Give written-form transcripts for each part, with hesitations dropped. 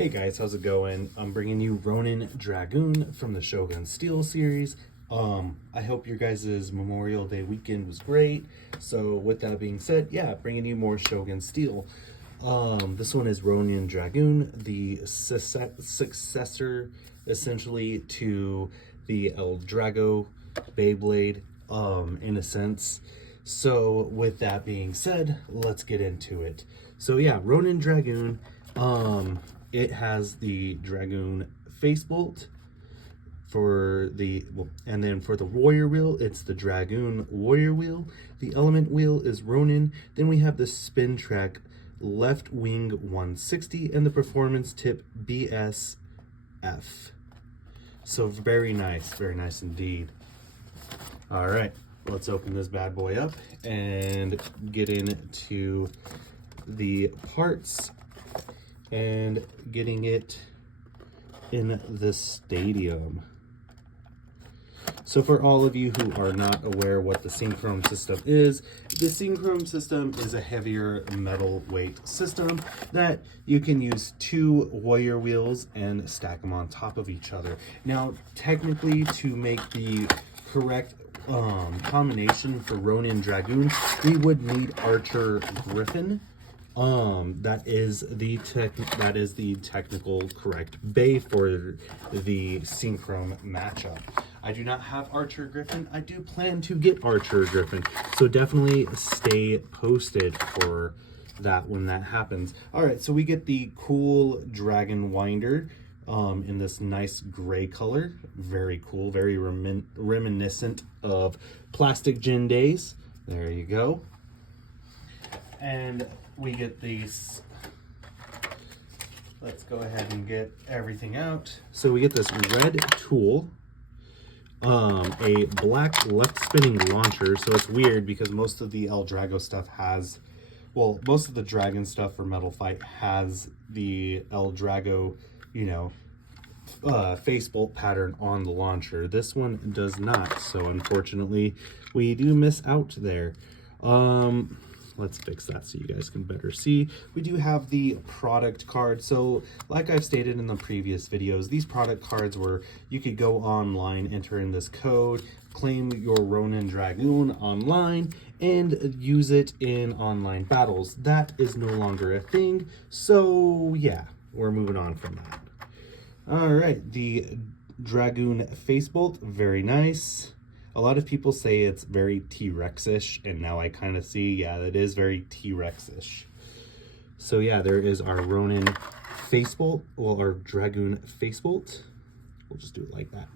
Hey guys, how's it going? I'm bringing you Ronin Dragoon from the Shogun Steel series. I hope your guys' Memorial Day weekend was great. So with that being said, yeah, bringing you more Shogun Steel. This one is Ronin Dragoon, the successor essentially to the El Drago Beyblade, in a sense. So with that being said, let's get into it. So yeah, Ronin Dragoon, it has the Dragoon face bolt for the, and then for the warrior wheel, it's the Dragoon warrior wheel. The element wheel is Ronin. Then we have the spin track left wing 160 and the performance tip BSF. So very nice indeed. All right, let's open this bad boy up and get into the parts and getting it in the stadium. So for all of you who are not aware what the Synchrome system is, the Synchrome system is a heavier metal weight system that you can use two warrior wheels and stack them on top of each other. Now, technically, to make the correct combination for Ronin Dragoon, we would need Archer Griffin. That is the technical correct bay for the Synchrome matchup. I do not have Archer Griffin. I do plan to get Archer Griffin, so definitely stay posted for that when that happens. All right, so we get the cool Dragon Winder in this nice gray color. Very cool, very reminiscent of Plastic Gin days. There you go. And we get these, let's go ahead and get everything out. So we get this red tool, a black left spinning launcher. So it's weird because most of the El Drago stuff has, well, most of the Dragon stuff for Metal Fight has the El Drago, you know, face bolt pattern on the launcher. This one does not, so unfortunately we do miss out there. Let's fix that so you guys can better see. We do have the product card. So like I've stated in the previous videos, these product cards were, you could go online, enter in this code, claim your Ronin Dragoon online, and use it in online battles. That is no longer a thing. So yeah, we're moving on from that. All right, the Dragoon face bolt, very nice. A lot of people say it's very T-Rex-ish, and now I kind of see, yeah, it is very T-Rex-ish. So yeah, there is our Ronin face bolt, well, our Dragoon face bolt. We'll just do it like that.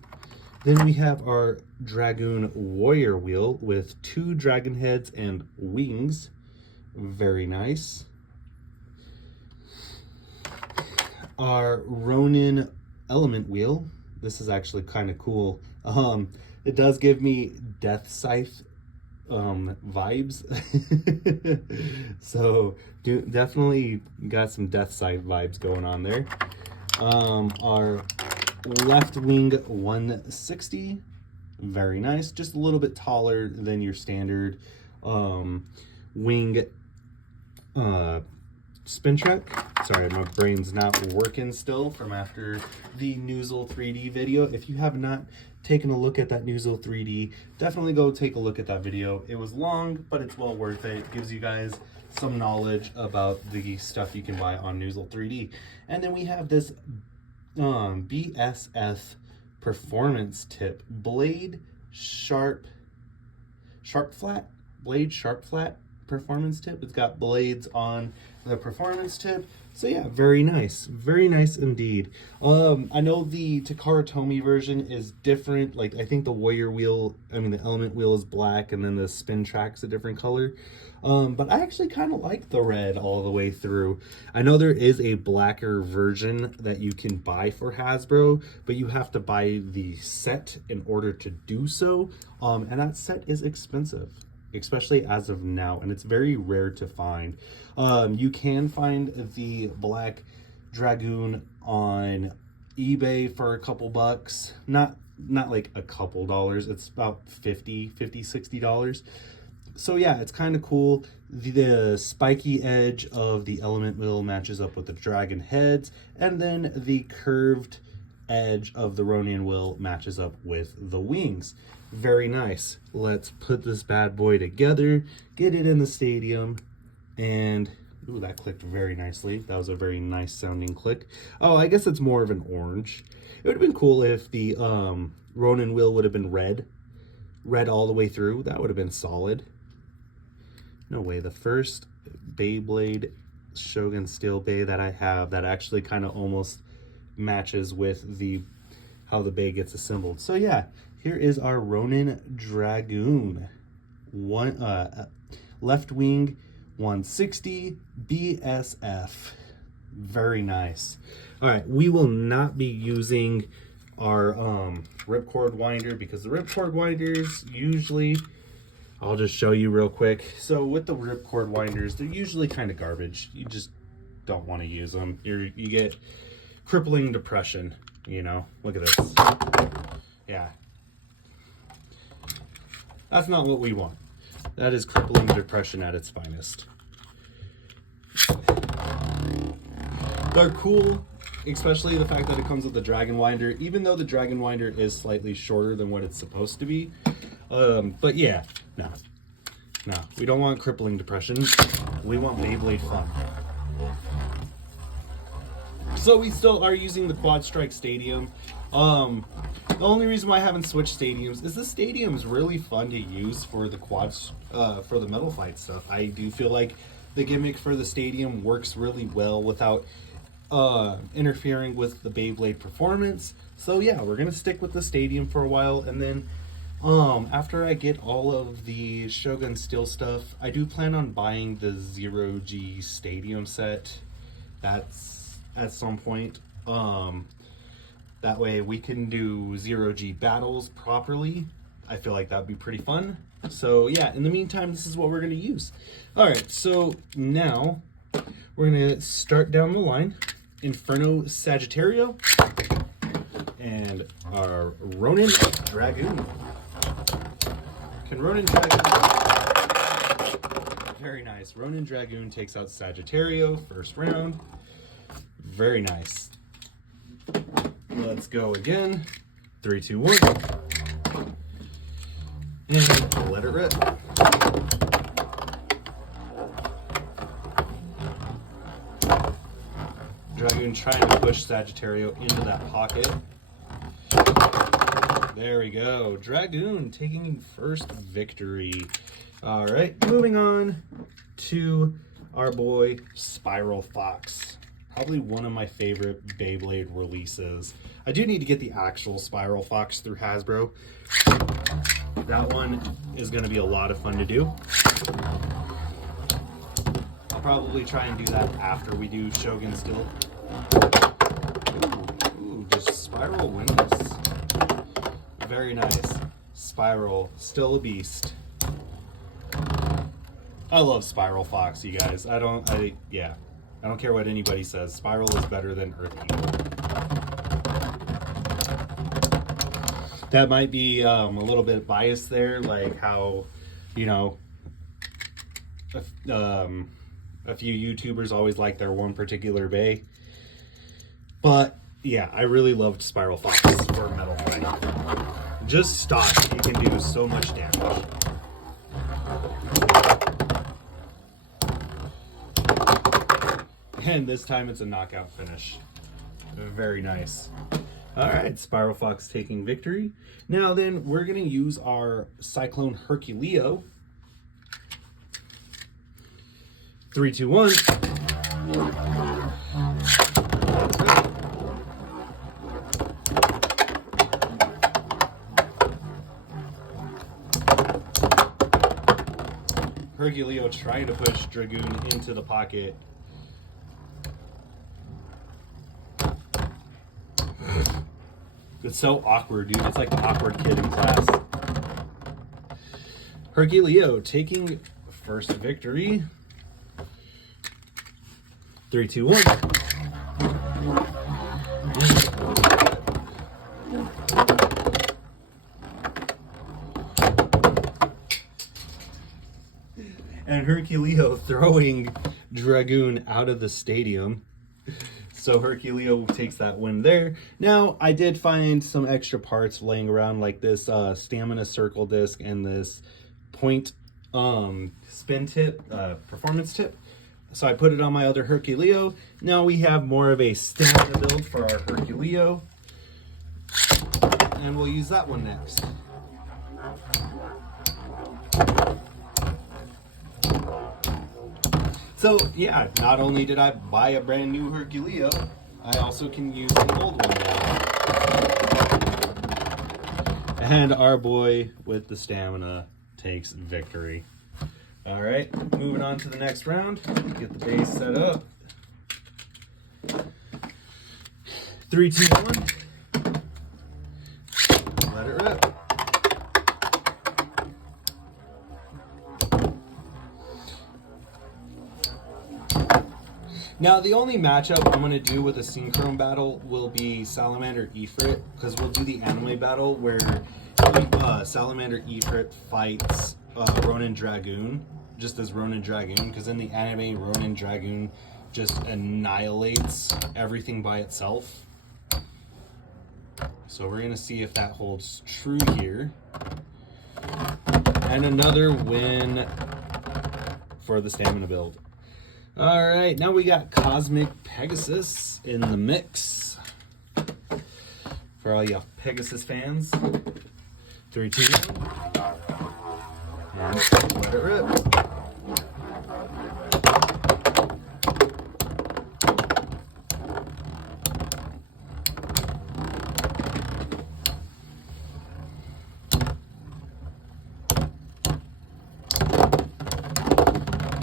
Then we have our Dragoon warrior wheel with two dragon heads and wings. Very nice. Our Ronin element wheel. This is actually kind of cool. It does give me Death Scythe vibes. So definitely got some Death Scythe vibes going on there. Our left wing 160, very nice. Just a little bit taller than your standard wing spin track. Sorry, my brain's not working still from after the Noozle 3D video. If you have not taken a look at that Noozle 3D, definitely go take a look at that video. It was long, but it's well worth it. It gives you guys some knowledge about the stuff you can buy on Noozle 3D. And then we have this BSF performance tip, blade sharp flat performance tip. It's got blades on the performance tip. So yeah, very nice indeed. I know the Takara Tomy version is different. Like, I think the warrior wheel, I mean the element wheel is black, and then the spin track's a different color. But I actually kind of like the red all the way through. I know there is a blacker version that you can buy for Hasbro, but you have to buy the set in order to do so. And that set is expensive, especially as of now, and it's very rare to find. You can find the black Dragoon on eBay for a couple bucks, not like a couple dollars. It's about $50, $60. So yeah, it's kind of cool. The spiky edge of the element wheel matches up with the dragon heads, and then the curved edge of the Ronin wheel matches up with the wings. Very nice. Let's put this bad boy together, get it in the stadium, and ooh, that clicked very nicely. That was a very nice sounding click. Oh, I guess it's more of an orange. It would have been cool if the Ronin wheel would have been red all the way through. That would have been solid. No way. The first Beyblade Shogun Steel Bay that I have that actually kind of almost matches with the how the bay gets assembled. So yeah, here is our Ronin Dragoon. Left wing 160 BSF. Very nice. All right, we will not be using our ripcord winder because the ripcord winders usually, I'll just show you real quick. So with the ripcord winders, they're usually kind of garbage. You just don't want to use them. You get crippling depression, you know. Look at this. Yeah. That's not what we want. That is crippling depression at its finest. They're cool, especially the fact that it comes with the dragon winder, even though the dragon winder is slightly shorter than what it's supposed to be. But yeah, no, we don't want crippling depression. We want Beyblade fun. So we still are using the Quad Strike Stadium. The only reason why I haven't switched stadiums is the stadium is really fun to use for the quads, for the metal fight stuff. I do feel like the gimmick for the stadium works really well without interfering with the Beyblade performance. So yeah, we're gonna stick with the stadium for a while, and then after I get all of the Shogun Steel stuff, I do plan on buying the 0G Stadium set. That's at some point. That way we can do 0G battles properly. I feel like that'd be pretty fun. So yeah, in the meantime, this is what we're gonna use. All right, so now we're gonna start down the line. Inferno Sagittario and our Ronin Dragoon. Can Ronin Dragoon? Very nice. Ronin Dragoon takes out Sagittario first round. Very nice. Let's go again. 3, 2, 1. And let it rip. Dragoon trying to push Sagittario into that pocket. There we go. Dragoon taking first victory. All right, moving on to our boy Spiral Fox. Probably one of my favorite Beyblade releases. I do need to get the actual Spiral Fox through Hasbro. That one is going to be a lot of fun to do. I'll probably try and do that after we do Shogun Steel. Ooh, just Spiral wins. Very nice. Spiral, still a beast. I love Spiral Fox, you guys. I don't care what anybody says. Spiral is better than Earth Eagle. That might be a little bit biased there, like how, you know, a few YouTubers always like their one particular bay. But yeah, I really loved Spiral Fox for Metal Fight. Just stop. You can do so much damage. And this time it's a knockout finish. Very nice. All right, Spiral Fox taking victory. Now then, we're gonna use our Cyclone Herculeo. 3, 2, 1. Herculeo trying to push Dragoon into the pocket. It's so awkward, dude. It's like the awkward kid in class. Herculeo taking first victory. 3, 2, 1. And Herculeo throwing Dragoon out of the stadium. So Herculeo takes that win there. Now, I did find some extra parts laying around, like this stamina circle disc and this point spin tip, performance tip. So I put it on my other Herculeo. Now we have more of a stamina build for our Herculeo. And we'll use that one next. So yeah, not only did I buy a brand new Herculeo, I also can use the old one now. And our boy with the stamina takes victory. All right, moving on to the next round. Get the base set up. 3, 2, 1. Let it rip. Now, the only matchup I'm going to do with a Synchron battle will be Salamander Ifrit, because we'll do the anime battle where Salamander Ifrit fights Ronin Dragoon, just as Ronin Dragoon, because in the anime, Ronin Dragoon just annihilates everything by itself. So we're going to see if that holds true here. And another win for the stamina build. All right, now we got Cosmic Pegasus in the mix. For all you Pegasus fans. 3, 2, 1. And let it rip.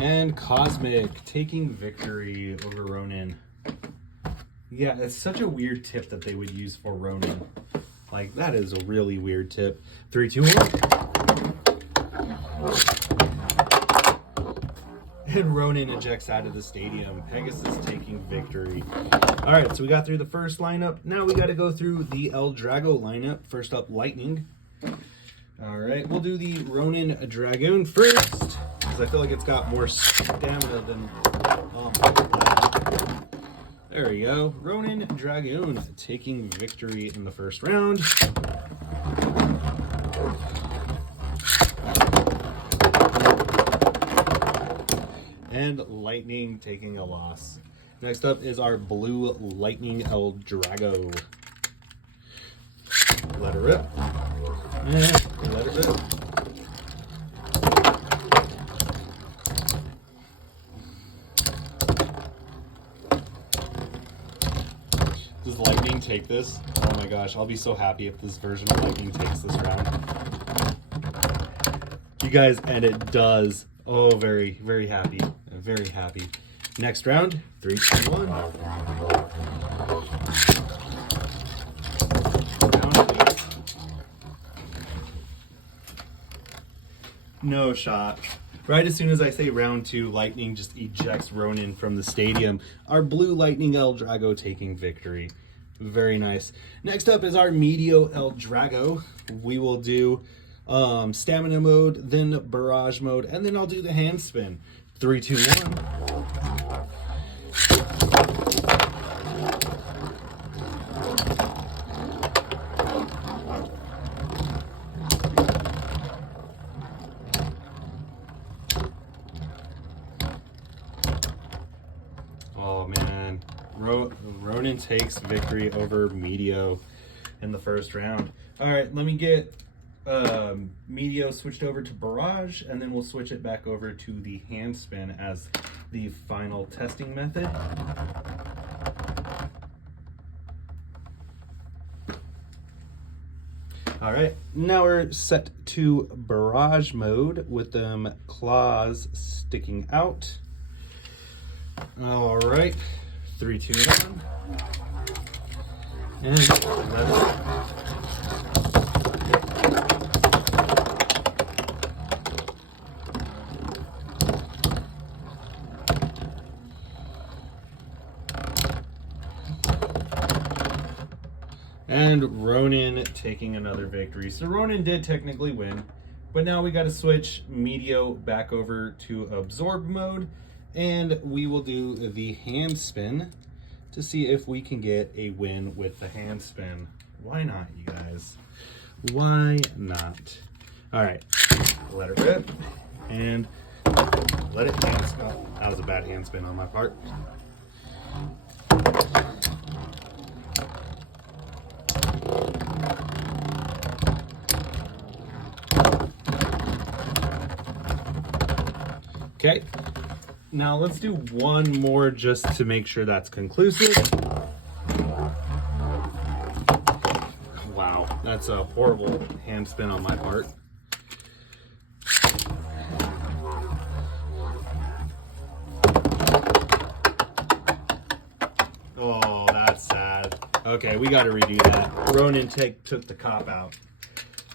And Cosmic taking victory over Ronin. Yeah, it's such a weird tip that they would use for Ronin. Like, that is a really weird tip. 3, 2, 1. And Ronin ejects out of the stadium. Pegasus taking victory. All right, so we got through the first lineup. Now we got to go through the El Drago lineup. First up, Lightning. All right, we'll do the Ronin Dragoon first, because I feel like it's got more stamina than... there we go. Ronin Dragoon taking victory in the first round. And Lightning taking a loss. Next up is our blue Lightning El Drago. Let it rip. And let it rip. Does Lightning take this? Oh my gosh, I'll be so happy if this version of Lightning takes this round. You guys, and it does. Oh, very, very happy. Very happy. Next round, 3, 2, 1. No shot. Right as soon as I say round 2, Lightning just ejects Ronin from the stadium. Our blue Lightning El Drago taking victory. Very nice. Next up is our Medio El Drago. We will do stamina mode, then barrage mode, and then I'll do the hand spin. 3, 2, 1. Oh man, Ronin takes victory over Medio in the first round. All right, let me get Medio switched over to barrage, and then we'll switch it back over to the hand spin as the final testing method. All right, now we're set to barrage mode with them claws sticking out. All right, 3, 2, 1. And let's... And Ronin taking another victory. So Ronin did technically win. But now we got to switch Medio back over to absorb mode, and we will do the hand spin to see if we can get a win with the hand spin. Why not, you guys? Why not? All right, let it rip and let it hand spin. Oh, that was a bad hand spin on my part. Okay, now let's do one more just to make sure that's conclusive. Wow, that's a horrible hand spin on my part. Oh, that's sad. Okay, we got to redo that. Ronin took the cop out.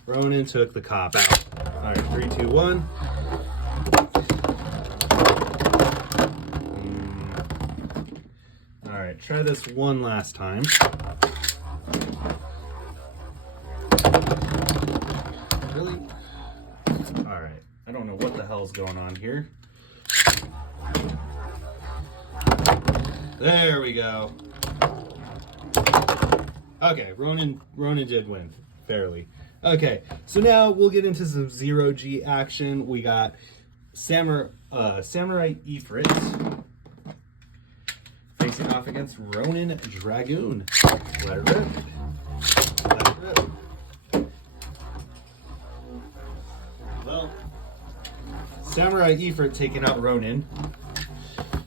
Ronin took the cop out. All right, 3, 2, 1. All right, try this one last time. Really? All right, I don't know what the hell's going on here. There we go. Okay, Ronin did win fairly. Okay, so now we'll get into some 0G action. We got Samurai Ifrit facing off against Ronin Dragoon. Let it rip. Let it rip. Well, Samurai Ifrit taking out Ronin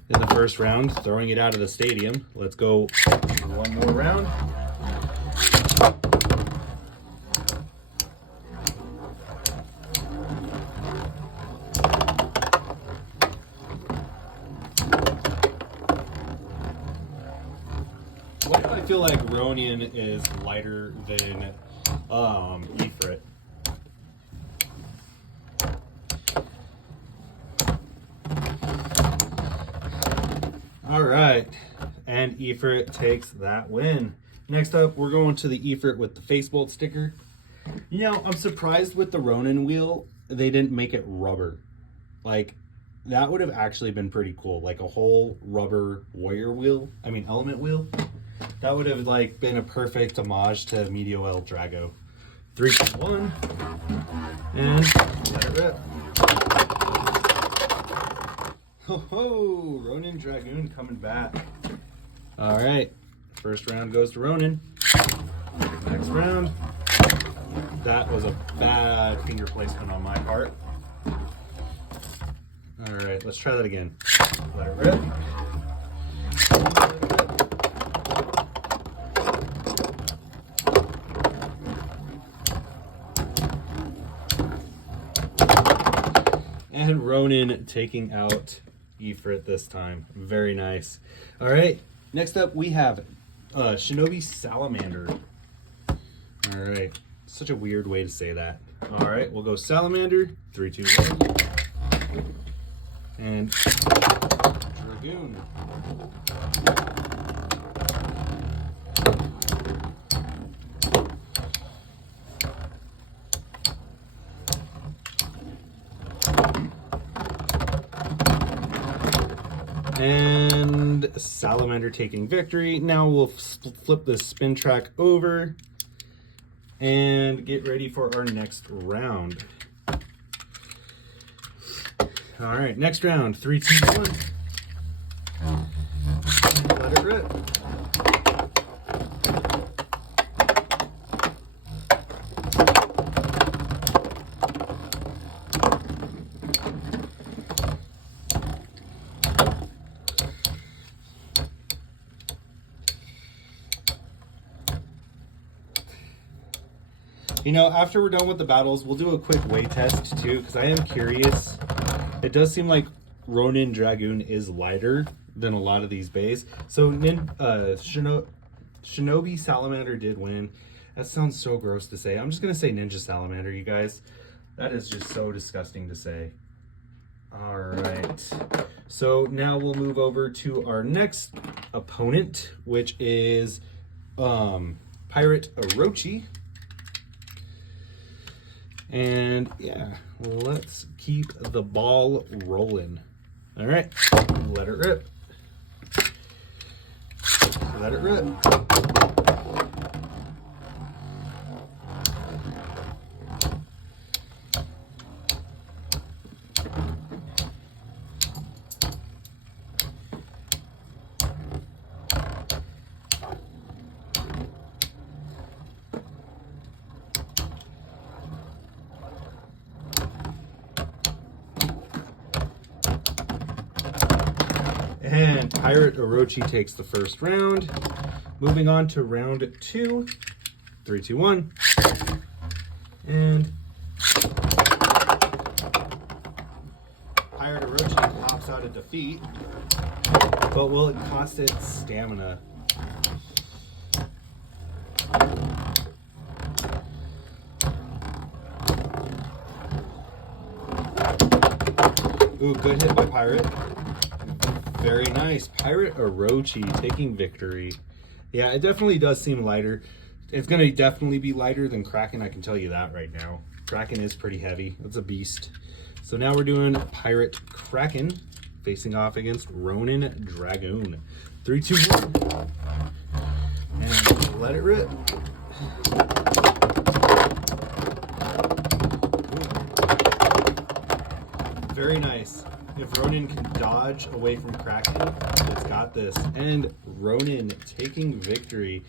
in the first round, throwing it out of the stadium. Let's go one more round. Why do I feel like Ronin is lighter than Ifrit? All right, and Ifrit takes that win. Next up, we're going to the Ifrit with the face bolt sticker. You know, I'm surprised with the Ronin wheel, they didn't make it rubber. Like, that would have actually been pretty cool. Like a whole rubber warrior wheel, element wheel. That would have like been a perfect homage to Medio El Drago. 3, 2, 1, and let it rip. Ho ho! Ronin Dragoon coming back. All right, first round goes to Ronin. Next round. That was a bad finger placement on my part. All right, let's try that again. Let it rip. And Ronin taking out Ifrit this time. Very nice. All right, next up we have Shinobi Salamander. All right, such a weird way to say that. All right, we'll go Salamander. 3, 2, 1. And Dragoon. And Salamander taking victory. Now we'll flip the spin track over and get ready for our next round. All right, next round. 3, 2, 1. Let it rip. You know, after we're done with the battles, we'll do a quick weight test too, because I am curious. It does seem like Ronin Dragoon is lighter than a lot of these bays. So Shinobi Salamander did win. That sounds so gross to say. I'm just going to say Ninja Salamander, you guys. That is just so disgusting to say. All right. So now we'll move over to our next opponent, which is Pirate Orochi. And yeah, let's keep the ball rolling. All right, let it rip. Let it rip. And Pirate Orochi takes the first round. Moving on to round 2. 3, 2, 1. And Pirate Orochi pops out a defeat. But will it cost it stamina? Ooh, good hit by Pirate. Very nice. Pirate Orochi taking victory. Yeah, it definitely does seem lighter. It's going to definitely be lighter than Kraken, I can tell you that right now. Kraken is pretty heavy. It's a beast. So now we're doing Pirate Kraken facing off against Ronin Dragoon. 3, 2, 1. And let it rip. Very nice. If Ronin can dodge away from Kraken, it's got this. And Ronin taking victory.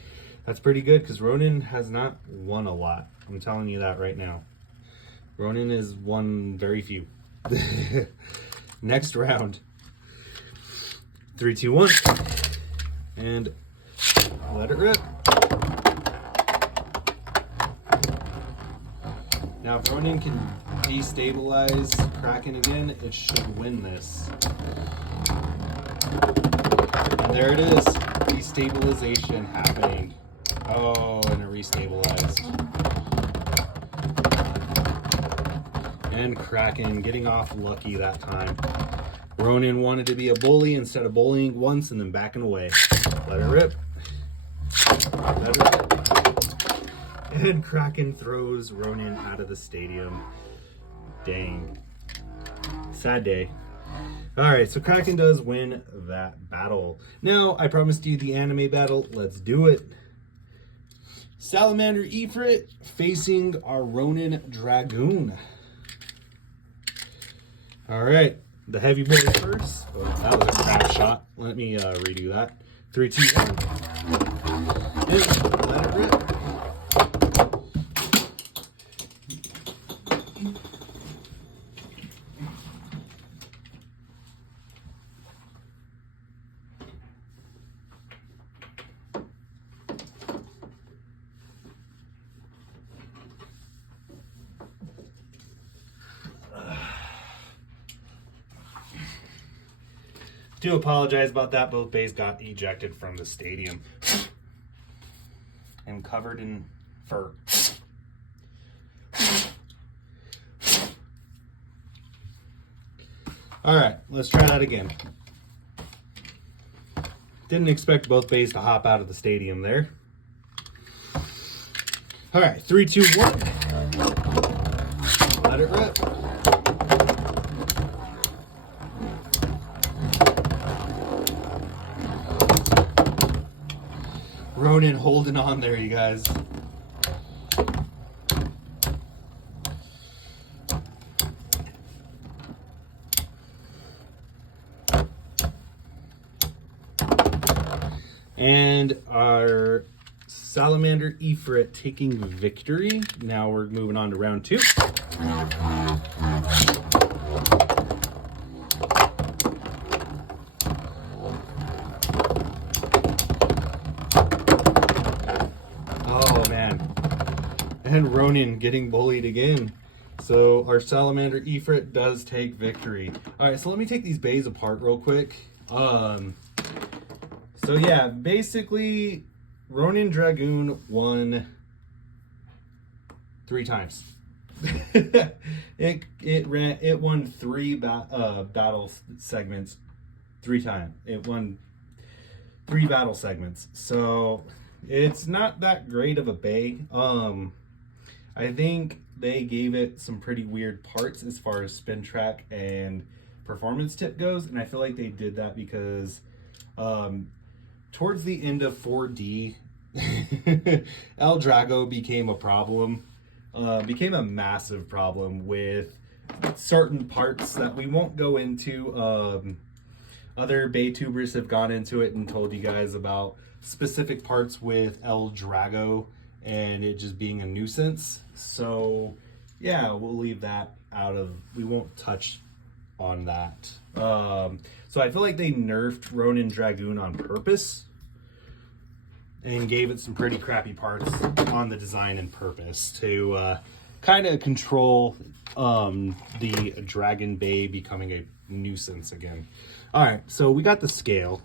That's pretty good because Ronin has not won a lot. I'm telling you that right now. Ronin has won very few. Next round. 3, 2, 1. And let it rip. Now, if Ronin can destabilize Kraken again, it should win this. And there it is. Destabilization happening. Oh, and it restabilized. And Kraken getting off lucky that time. Ronin wanted to be a bully instead of bullying once and then backing away. Let it rip. Let it rip. And Kraken throws Ronin out of the stadium. Dang. Sad day. Alright, so Kraken does win that battle. Now, I promised you the anime battle. Let's do it. Salamander Ifrit facing our Ronin Dragoon. Alright, the heavy boy first. Oh, that was a crap shot. Let me redo that. 3, 2, 1. And let it rip. Do apologize about that. Both bays got ejected from the stadium and covered in fur. All right, let's try that again. Didn't expect both bays to hop out of the stadium there. All right, 3, 2, 1. Let it rip. Ronin holding on there, you guys. And our Salamander Ifrit taking victory. Now we're moving on to round 2. And Ronin getting bullied again. So our Salamander Ifrit does take victory. All right, so let me take these bays apart real quick. So yeah, basically Ronin Dragoon won 3 times. it won 3 battle segments 3 times. It won 3 battle segments. So it's not that great of a bay. I think they gave it some pretty weird parts as far as spin track and performance tip goes, and I feel like they did that because towards the end of 4D, El Drago became a problem, became a massive problem with certain parts that we won't go into. Other Baytubers have gone into it and told you guys about specific parts with El Drago and it just being a nuisance. So yeah, we'll leave that out of, we won't touch on that. So I feel like they nerfed Ronin Dragoon on purpose and gave it some pretty crappy parts on the design and purpose to kind of control the Dragon Bay becoming a nuisance again. All right, so we got the scale.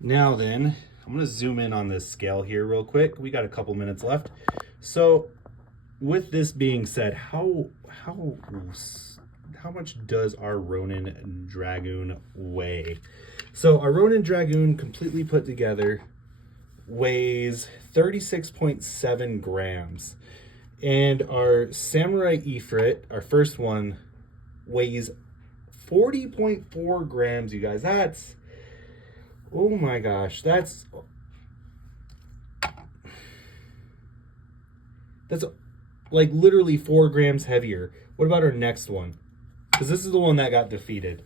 Now then, I'm gonna zoom in on this scale here real quick. We got a couple minutes left. So with this being said, how much does our Ronin Dragoon weigh? So our Ronin Dragoon completely put together weighs 36.7 grams. And our Samurai Ifrit, our first one, weighs 40.4 grams, you guys. That's, oh my gosh, that's like literally 4 grams heavier. What about our next one? Because this is the one that got defeated.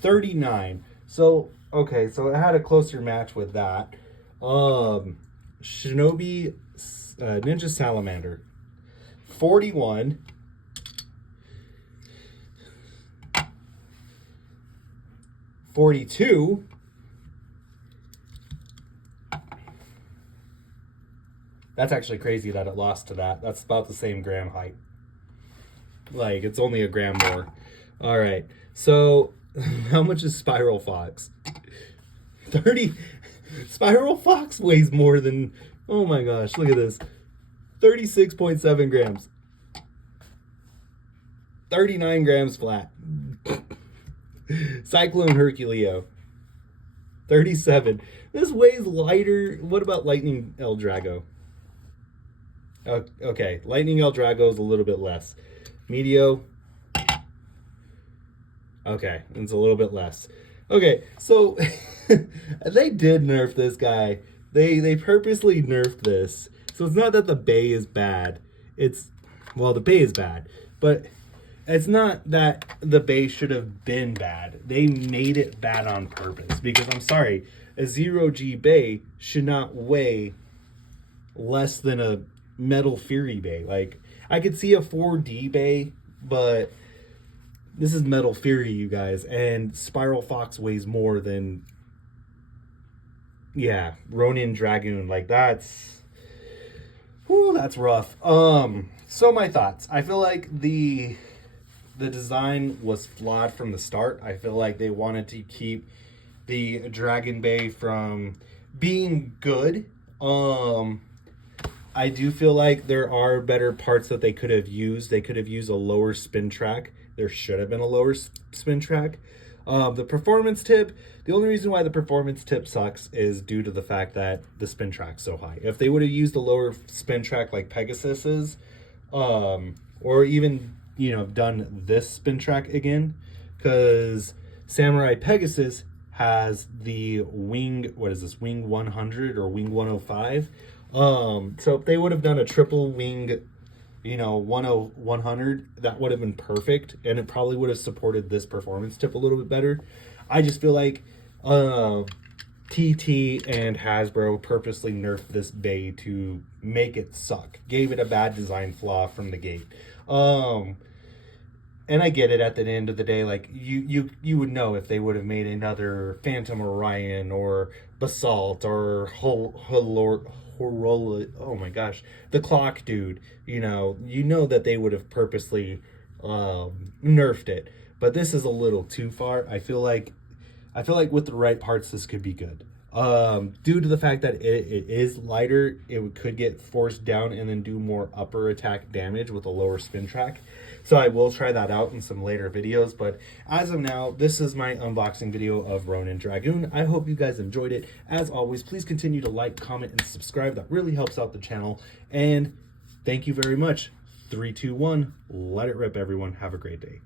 39. So, okay, so it had a closer match with that. Shinobi Ninja Salamander. 41. $42. That's actually crazy that it lost to that. That's about the same gram height. Like, it's only a gram more. All right. So, how much is Spiral Fox? 30. Spiral Fox weighs more than, oh my gosh, look at this. 36.7 grams. 39 grams flat. Cyclone Herculeo. 37. This weighs lighter. What about Lightning El Drago? Okay, Lightning El Drago is a little bit less. Medio. Okay, it's a little bit less. Okay, so they did nerf this guy. They purposely nerfed this. So it's not that the Bay is bad. It's, well, the Bay is bad, but it's not that the Bay should have been bad. They made it bad on purpose because, I'm sorry, a 0G Bay should not weigh less than a Metal Fury Bay. Like, I could see a 4D Bay, but this is Metal Fury, you guys, and Spiral Fox weighs more than, yeah, Ronin Dragoon. Like, that's, whew, that's rough. So my thoughts. I feel like the design was flawed from the start. I feel like they wanted to keep the Dragon Bay from being good. I do feel like there are better parts that they could have used. They could have used a lower spin track. There should have been a lower spin track. The performance tip, the only reason why the performance tip sucks is due to the fact that the spin track's so high. If they would have used a lower spin track like Pegasus is, or even, you know, done this spin track again, because Samurai Pegasus has the wing, what is this, wing 100 or wing 105. So if they would have done a triple wing, you know, 100, that would have been perfect, and it probably would have supported this performance tip a little bit better. I just feel like TT and Hasbro purposely nerfed this Bay to make it suck, gave it a bad design flaw from the gate. And I get it, at the end of the day, like, you would know if they would have made another Phantom Orion or Basalt or oh my gosh, the Clock Dude, you know that they would have purposely nerfed it. But this is a little too far. I feel like with the right parts, this could be good. Due to the fact that it is lighter, it could get forced down and then do more upper attack damage with a lower spin track. So I will try that out in some later videos. But as of now, this is my unboxing video of Ronin Dragoon. I hope you guys enjoyed it. As always, please continue to like, comment, and subscribe. That really helps out the channel. And Thank you very much. 3, 2, 1. Let it rip, everyone. Have a great day.